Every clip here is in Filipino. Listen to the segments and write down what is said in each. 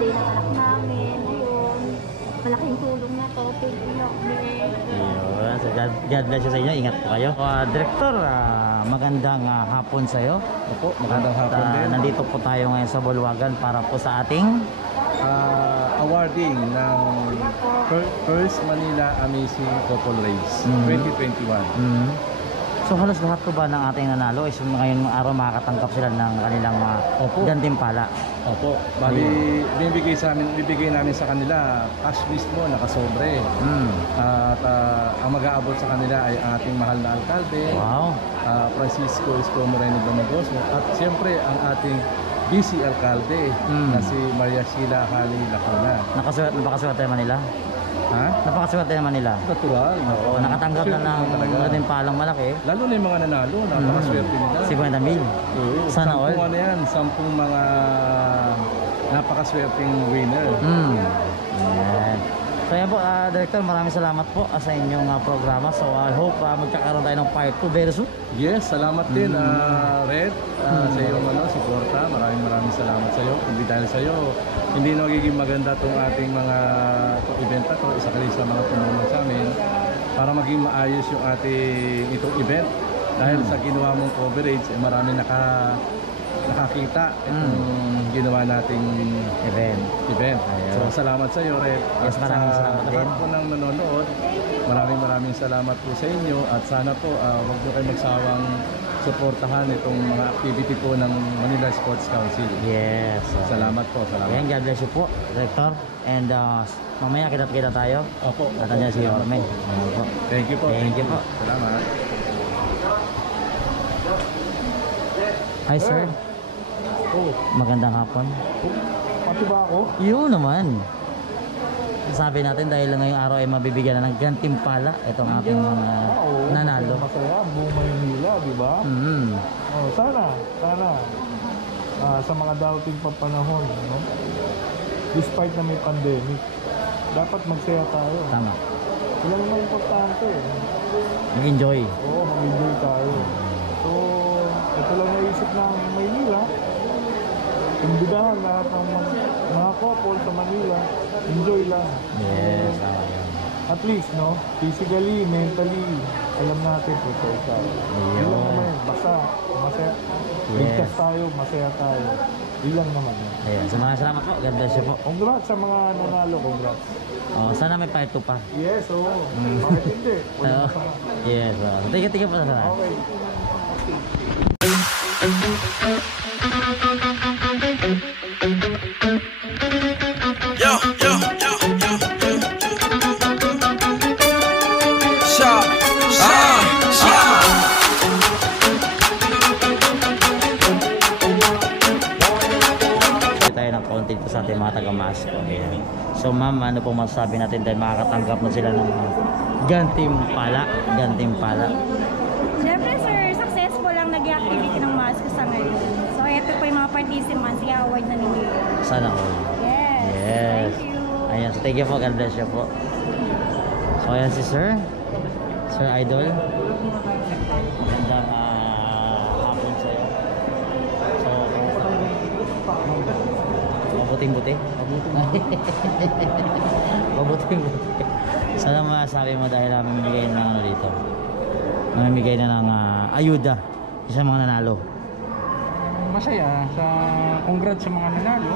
birthday ng anak namin. Ayun. Malaking tulong na to. Thank you, Lord. Ayun. So God bless you sa inyo. Ingat po kayo. Director, magandang hapon sa iyo. Opo, magandang hapon din. Nandito po tayo ngayon sa Bulwagan para po sa ating Awarding ng First Manila Amazing Couple Race 2021. So halos lahat po ba ng ating nanalo is ngayon araw makakatanggap sila ng kanilang gantimpala? Opo, bali bibigay namin sa kanila cash mismo nakasobre. At ang mag-aabot sa kanila ay ang ating mahal na alkalde, Wow. Francisco Isko Moreno Domagoso, at siyempre ang ating busy alkalde na si Maria Sheila Hali Lacuna. Napakaswerte naman nila. Ha? Napakaswerte naman nila. Natural. Oo, nakatanggap na ng gantimpalang malaki. Lalo na yung mga nanalo, napakaswerte nila. 50,000. Oo, Sana all. sampung ano yan, 10 mga napakaswerteng winner. Ayan. So yan po, Director, maraming salamat po sa inyong programa. So I hope magkakaroon tayo ng part 2 very soon. Yes, salamat din Red sa iyong suporta. Maraming salamat sa iyo. Hindi dahil sa iyo, hindi nagiging maganda itong ating mga event na ito. Isa ka rin sa mga tumulong sa amin para maging maayos yung ating itong event. Dahil sa ginawa mong coverage, marami nakakita itong ginawa nating event. So salamat sa iyo, Red. Yes, maraming salamat din. At po ng nanonood, maraming salamat po sa inyo. At sana po, huwag nyo kayo magsawang suportahan itong mga activity po ng Manila Sports Council. Yes. Salamat po, salamat. Ayan, God bless you po, Director. And mamaya kita tayo. Opo. At andyan si Orme. Ayan po. Thank you po. Thank you po. Salamat. Hi, sir. Magandang hapon. Pati ba ako? Yun naman. Sabi natin dahil ngayong araw ay mabibigyan na ng gantimpala itong ating mga nanalo. Masaya, buong Maynila, di ba? Sana sa mga dating panahon, no? Despite na may pandemic, dapat magsaya tayo. Tama. Yan naman importante. Mag-enjoy. Oo, mag-enjoy tayo. So, ito lang naisip ng Maynila. Imbidahan lahat ng mga couple sa Manila. Enjoy lang. Yes, tama yun. At least, no? Physically, mentally, alam natin prepare tayo. Yun lang naman yun. Basta, masaya. Ligtas tayo, masaya tayo. Yun lang naman yun. Ayan, so maraming salamat po. God bless you po. Congrats sa mga nanalo, congrats. Sana may part 2 pa. Yes, oo. Bakit hindi? Wala masama. Yes, tingin po sa sana. Okay. Yo. Shot. Tayo ng konti po sa ating mga taga-Masco. Ayan. So ma'am, ano pong masasabi natin dahil makakatanggap na sila ng gantimpala? Siyempre, sir, successful ang naging activity ng Masco sa ngayon. So, ito po yung mga participants, i-award na ninyo. Sana all. Yes. Thank you. Ayan, so thank you po. God bless you po. So ayan si Sir Idol. Magandang hapon sa'yo. So, mabuting-buti. Mabuting-buti. Sana masabi mo dahil mamimigay na ng ano dito. Mamimigay na ng ayuda sa mga nanalo. Masaya. Congrats sa mga nanalo.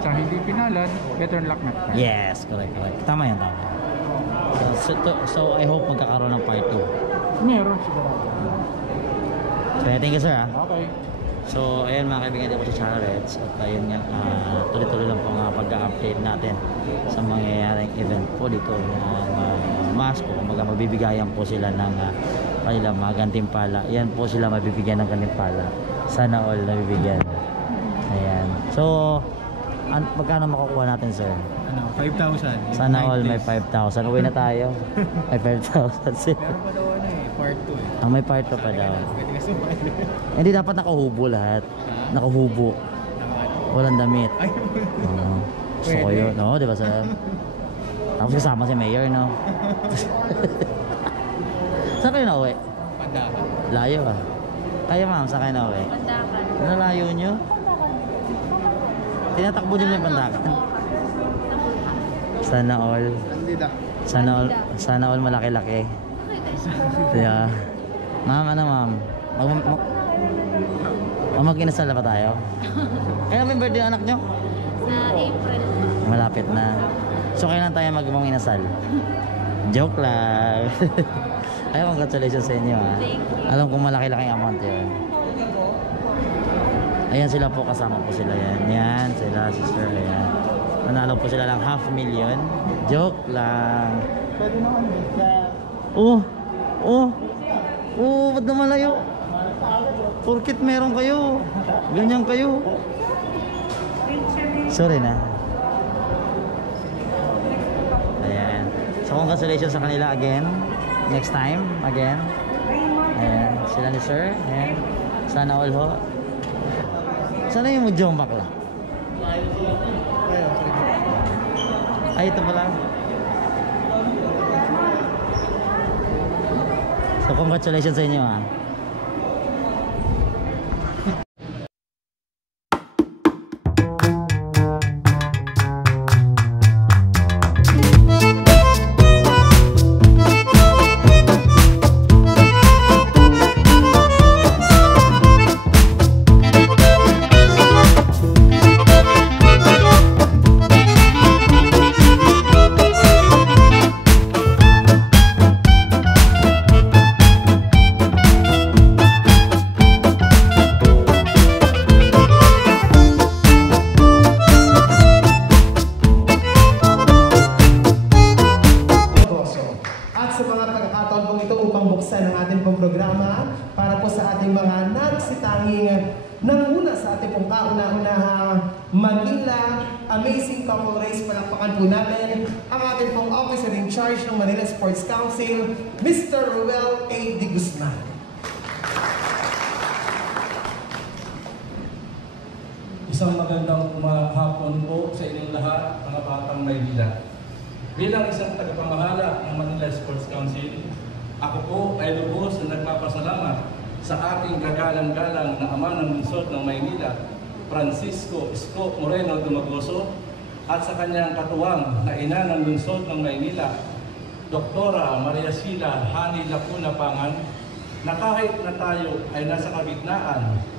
Sa hindi pinalan, better luck next time. Yes, correct. Tama yan, tama. So I hope magkakaroon ng part 2. Meron sigurado. So thank you, sir. Okay. So ayun mga kaibigan, dito po sa Channel Reds. At ayun nga, tuloy-tuloy lang po nga pag-update natin sa mangyayaring event po dito ng Masco. Kumbaga magbibigayan po sila ng kanilang mga gantimpala. Yan po sila mabibigyan ng gantimpala. Sana all nabibigyan. Ayan. So magkano makukuha natin, sir? 5,000. Sana all may 5,000. Uwi na tayo. May 5,000 sir. Part 2 eh. Ang may part 2 pa daw. Pwede ka sumali. Hindi dapat nakahubo lahat. Nakahubo. Walang damit. Gusto ko yun. No, di ba sir? Tapos kasama si Mayor, no? Saan kayo na uwi? Pandakan. Layo ah. Kayo ma'am, saan kayo na uwi? Pandakan. Ano layo nyo? Tinatakbo din yung pandakan. Sana all. Sana all malaki-laki. Yeah. Ma'am, ano ma'am? Mag-inasal na pa tayo? Kailan may birthday ng anak nyo? Sa April. Malapit na. So kailan tayo mag-inasal? Joke lang. Ay, congratulations sa inyo ha. Thank you. Alam kong malaki-laking amount yun. Ayan sila po, kasama po sila yan. Yan, sila, sister, ayan. Nanalo po sila lang 500,000. Joke lang. Pwede naman Oh! Oh! Oh, ba't naman layo? Porkit meron kayo. Ganyan kayo. Sorry na. Ayan. So congratulations sa kanila again. Next time, again. Ayan. Sila ni sir. Ayan. Sana all ho. Sana yung mudyong bakla. Ay, ito pala. So congratulations sa inyo ha. para po sa ating mga nagsitanging nanguna sa ating pong kauna-unahang Manila Amazing Couple Race. Palakpakan po natin ang ating pong officer in charge ng Manila Sports Council, Mr. Ruel A. De Guzman. Isang magandang hapon po sa inyong lahat, mga batang Maynila. Bilang isang tagapamahala ng Manila Sports Council, ako po ay lubos na nagpapasalamat sa ating kagalang-galang na ama ng lungsod ng Maynila, Francisco Isko Moreno Dumagoso, at sa kanyang katuwang na ina ng lungsod ng Maynila, Doktora Maria Sheila Hani Lacuna Pangan, na kahit na tayo ay nasa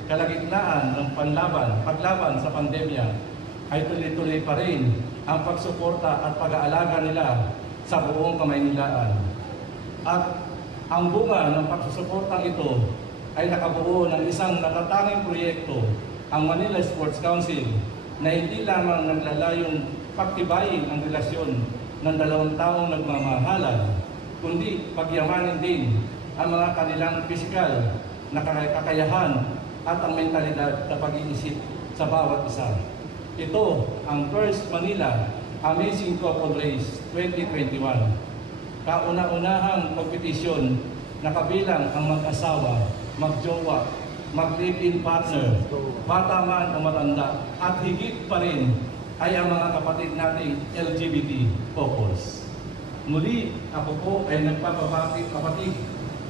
kalagitnaan ng paglaban sa pandemya, ay tuloy-tuloy pa rin ang pagsuporta at pag-aalaga nila sa buong Kamaynilaan. At ang bunga ng pagsusuportang ito ay nakabuo ng isang natatanging proyekto, ang Manila Sports Council, na hindi lamang naglalayong pagtibayin ang relasyon ng dalawang taong nagmamahalan, kundi pagyamanin din ang mga kanilang pisikal na kakayahan at ang mentalidad na pag-iisip sa bawat isa. Ito ang First Manila Amazing Couple Race 2021. Kauna-unahang kompetisyon na kabilang ang mag-asawa, magjowa, mag-live-in partner, bata man o matanda, at higit pa rin ay ang mga kapatid nating LGBT couples. Muli, ako po ay nagpapapati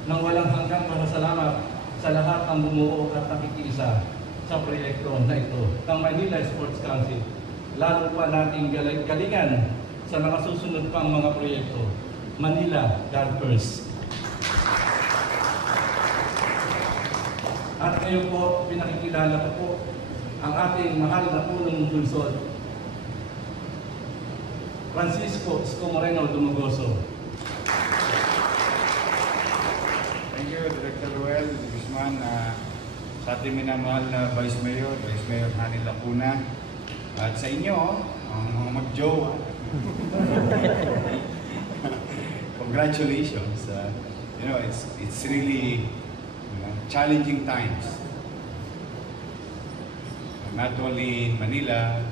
ng walang hanggang pasasalamat sa lahat ng bumuo at nakikiisa sa proyekto na ito ng Manila Sports Council. Lalo pa nating galingan sa mga susunod pang mga proyekto. Manila, God first. At ngayon po, pinakikilala ko po ang ating mahal na punong lungsod, Francisco Isko Moreno Dumagoso. Thank you, Director Ruel De Guzman, sa ating minamahal na Vice Mayor Hani Lacuna, at sa inyo, ang mga mag-jowa. Congratulations. You know, it's really challenging times. Not only in Manila,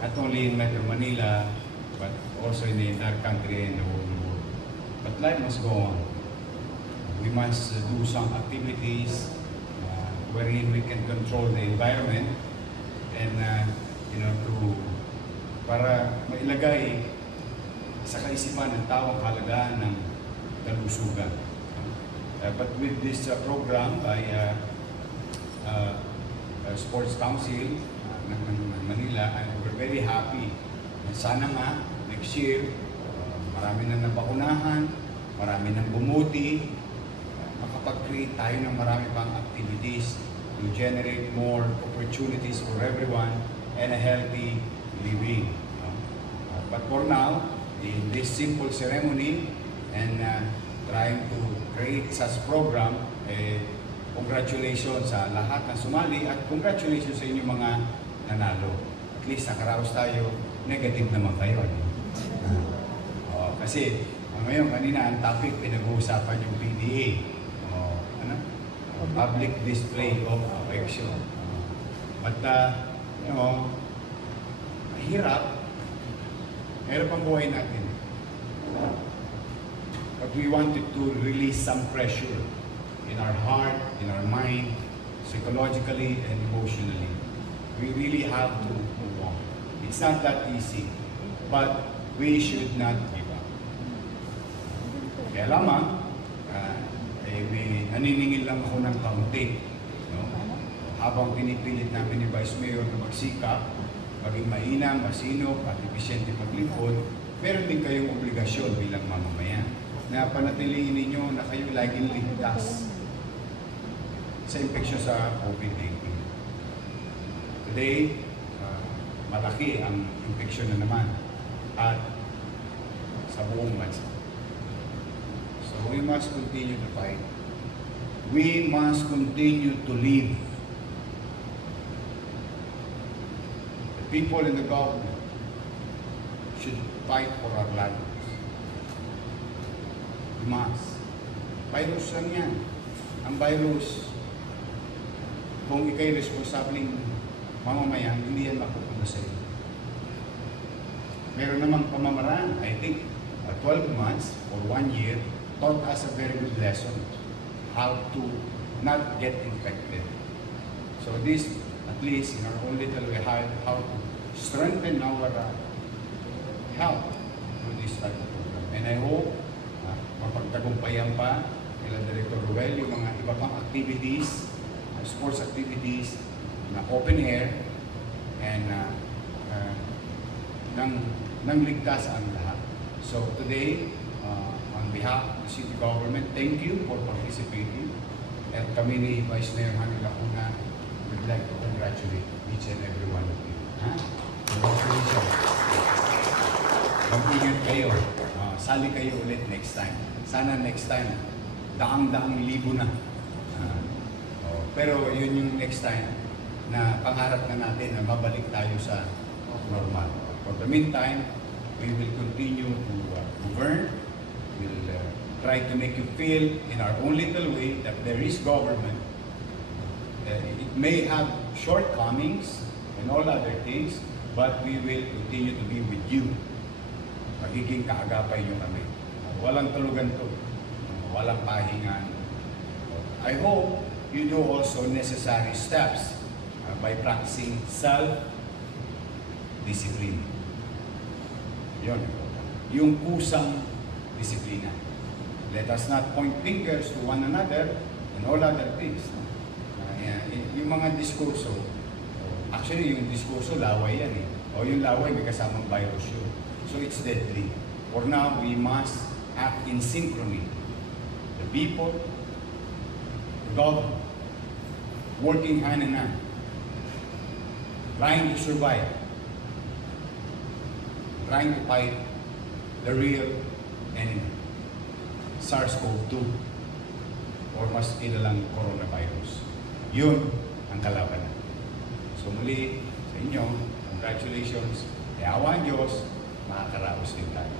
not only in Metro Manila, but also in the entire country and the whole world. But life must go on. We must do some activities wherein we can control the environment and para mailagay sa kaisipan ng tao ang kahalagaan ng kalusugan. But with this program by Sports Council, ng Manila, and we're very happy. Sana nga, next year, marami na nabakunahan, marami nang bumuti, makapag-create tayo ng marami pang activities to generate more opportunities for everyone and a healthy living. But for now, in this simple ceremony and trying to create such program, congratulations sa lahat na sumali at congratulations sa inyong mga nanalo. At least nakaraos tayo, negative naman kayo. Kasi ngayon, kanina ang topic, pinag-uusapan yung PDA. Public display of affection. But, mahirap. Mahirap ang buhay natin. But we wanted to release some pressure in our heart, in our mind, psychologically and emotionally. We really have to move on. It's not that easy, but we should not give up. Kaya lamang, may naniningil lang ako ng kaunti. No? Habang pinipilit namin ni Vice Mayor na magsikap, maging mainam, masinop, at episyente maglingkod, meron din kayong obligasyon bilang mamamayan na panatilihin ninyo na kayo laging ligtas sa infeksyon sa COVID-19. Today, malaki ang infeksyon na naman at sa buong bansa. So we must continue to fight. We must continue to live. The people in the government should fight for our lives. We must. Virus lang yan. Ang virus, kung ikay responsabling mamamayan, hindi yan mapupunta sa iyo. Meron namang pamamaraan, I think, 12 months or 1 year, taught us a very good lesson how to not get infected. So this, at least in our own little way, how to strengthen our health through this type of program. And I hope mapagtagumpayan pa nila Director Ruel yung mga iba pang activities, sports activities na open air and nang ligtas ang lahat. So today, on behalf of the city government, thank you for participating. At kami ni Vice Mayor Hani Lacuna would like to congratulate each and every one of you. Congratulations. Mag-ingat kayo. Sali kayo ulit next time. Sana next time, daang-daang libo na. Pero yun yung next time na pangarap na natin na mabalik tayo sa normal. For the meantime, we will continue to govern. We'll try to make you feel in our own little way that there is government. It may have shortcomings and all other things, but we will continue to be with you. Magiging kaagapay nyo kami. Walang tulugan to. Walang pahingan. I hope you do also necessary steps by practicing self-discipline. Yun. Yung kusang disiplina. Let us not point fingers to one another and all other things. Yung mga diskurso, actually yung diskurso, laway yan eh. O yung laway, may kasamang virus yun. So it's deadly. For now, we must act in synchrony. The people, the government, working hand in hand, trying to survive, trying to fight the real enemy, SARS-CoV-2, or mas kilalang coronavirus. Yun ang kalabanan. So muli sa inyo, congratulations. Awa ang Diyos, makakaraos din tayo.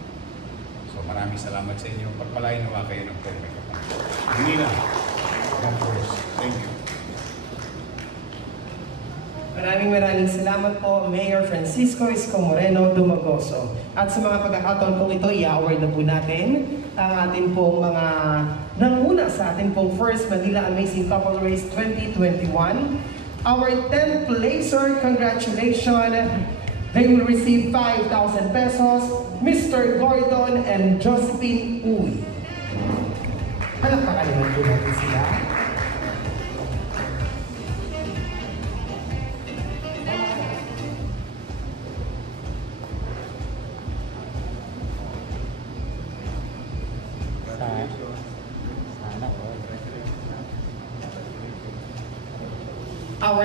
So maraming salamat sa inyo. Pagpalain nawa kayo ng perfect kapag. Hindi lang. God first. Thank you. Maraming salamat po, Mayor Francisco Isko Moreno Dumagoso. At sa mga pagkakataon kong ito, i-award na po natin ang ating pong mga nanguna sa ating pong First Manila Amazing Couple Race 2021. Our 10th placer, congratulations. They will receive 5,000 pesos, Mr. Gordon and Josephine Uy. Palakpakan naman po natin sila.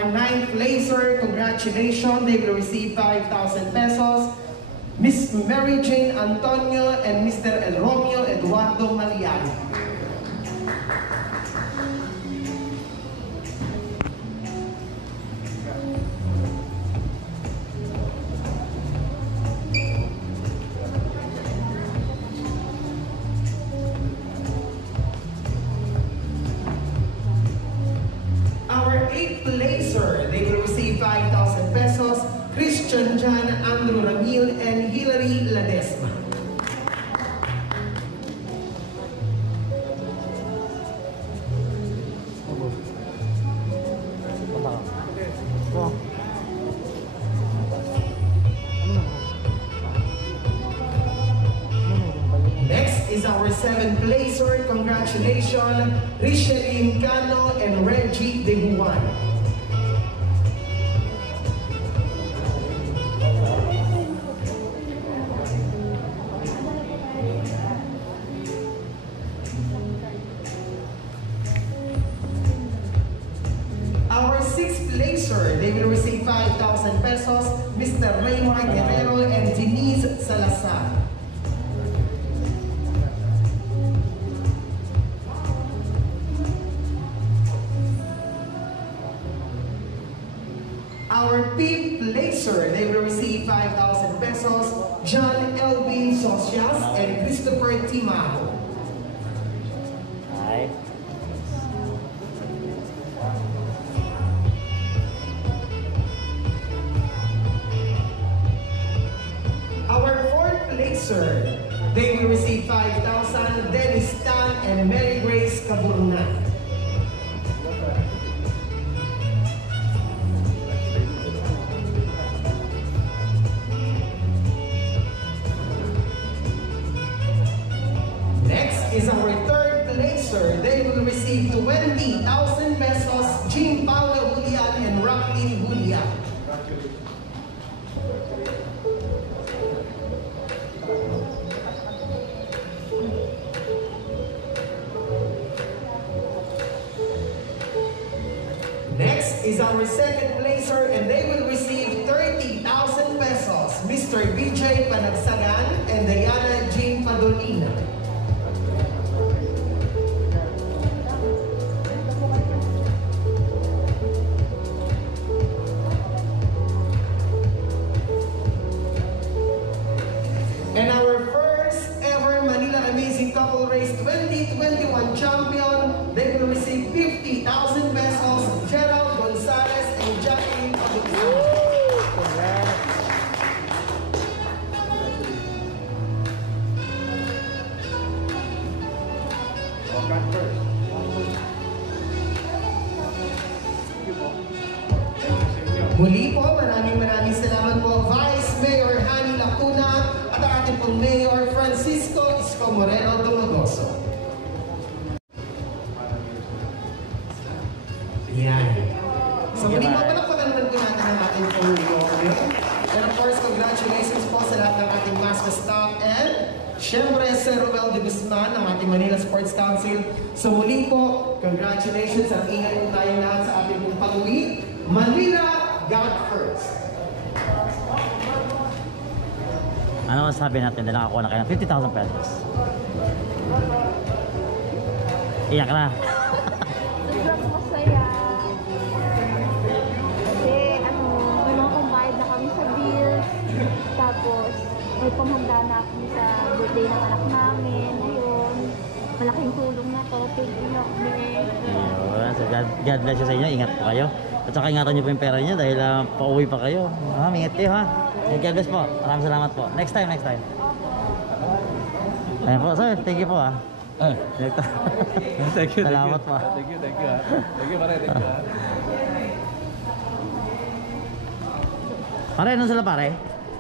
Our 9th placer, congratulations. They will receive 5,000 pesos. Miss Mary Jane Antonio and Mr. El Romeo Eduardo Malian. Our 8th placer, they will receive 5,000 pesos. Christian John Andrew Ramil and Hilary Ladesma. Next is our 7th placer. Congratulations, Richelyn Cano and Reggie De Juan. Our 6th placer, they will receive 5,000 pesos, Mr. Raymond Guerrero and Denise Salazar. Our 5th placer, they will receive 5,000 pesos, John Elvin Socias and Christopher Timajo. Ay. Our 4th placer, they will receive 5,000, Dennis Tan and Mary Grace Caburna. Next is our 3rd placer, they will receive 20,000 pesos, Jim Paulo Julian and Rocklyn Julian. Next is our 2nd placer and they will receive 30,000 pesos, Mr. BJ Panagsagan and Diana Jean Padolina. And our first ever Manila Amazing Couple Race 2021 champion, they will receive 50,000 pesos, Gerald Gonzalez and Jacqueline Paducano. Muli po, maraming salamat po Vice Mayor Hani Lacuna at ang ating pong Mayor Francisco Isko Moreno Dumagoso. Yan. So muli po, palakpakan naman po natin ang ating pong Mayor. And of course, congratulations po sa lahat ng ating mascot staff and syempre Sir Ruel de Guzman ng ating Manila Sports Council. So muli po, congratulations at ingat po tayong lahat sa ating pong pag-uwi. Manila, God first. Ano masasabi natin na nakakuha na kayo ng 50,000 pesos? Iyak na. Sobrang masaya. Kasi may mga pambayad na kami sa bills. Tapos may panghanda na kami sa birthday ng anak namin. Ayun. Malaking tulong na to. Thank you na kami. So God bless you sa inyo. Ingat po kayo. At saka ingatan nyo po yung pera niyo dahil pauwi pa kayo. Ingat kayo ha. God bless po. Maraming salamat po. Next time. Ayan po sir. Thank you po ha. Thank you. Salamat po. Thank you. Thank you, pare. Thank you. Pare, ano sila pare?